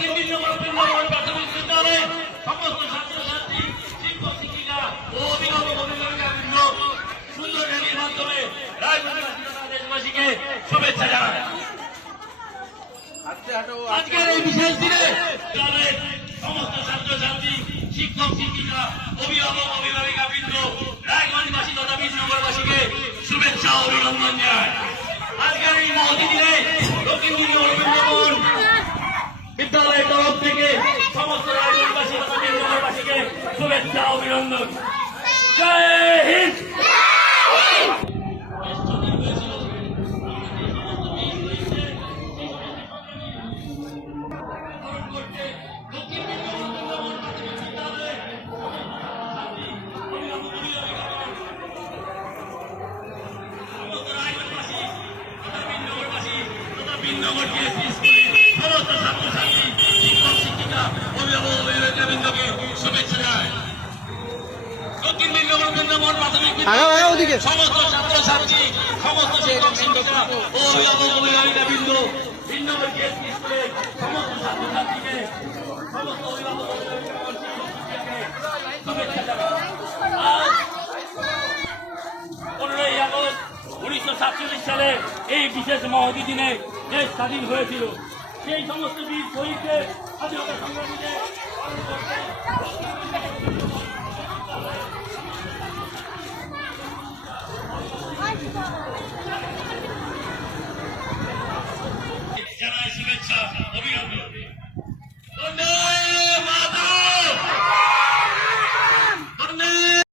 দক্ষিণ দিল্লি বৃন্দাবন প্রাথমিক বিদ্যালয়ে সমস্ত ছাত্রছাত্রী শিক্ষক শিক্ষিকা ও অভিভাবক অভিভাবিকাবৃন্দ সুন্দর র্যালির মাধ্যমে রায়গঞ্জবাসী তথা দেশবাসীকে শুভেচ্ছা জানায়। আজকের এই বিশেষ দিনে বিদ্যালয়ের সমস্ত ছাত্রছাত্রী শিক্ষক শিক্ষিকা অভিভাবক অভিভাবিকাবৃন্দ রায়গঞ্জবাসী তথা বিজয়নগরবাসীকে শুভেচ্ছা ও অভিনন্দন জানায়। আজকের এই মহতি দিনে দক্ষিণ দিল্লি বৃন্দাবন বিদ্যালয়ের তরফ থেকে সমস্ত রায়গঞ্জবাসী তথা বিজয়নগরবাসীকে শুভেচ্ছা ও অভিনন্দন। জয় হিন্দ। সমস্ত ছাত্রছাত্রী শিক্ষক শিক্ষিকা অভিভাবক অভিভাবিকাবৃন্দকে শুভেচ্ছা জানায়। দক্ষিণ দিল্লি বৃন্দাবন প্রাথমিক বিদ্যালয়ের সমস্ত ছাত্রছাত্রী সমস্ত শিক্ষক শিক্ষিকা ও অভিভাবক অভিভাবিকাবৃন্দ ভিন্নবর্গীয় স্কুলের সমস্ত ছাত্রছাত্রীকে সমস্ত অভিভাবক অভিভাবিকাকে শুভেচ্ছা জানায়। আজ 15ই আগস্ট 1947 সালে এই বিশেষ মহতি দিনে দেশ স্বাধীন হয়েছিল। সেই সমস্ত বীর শহীদদের স্বাধীনতা সংগ্রামীদের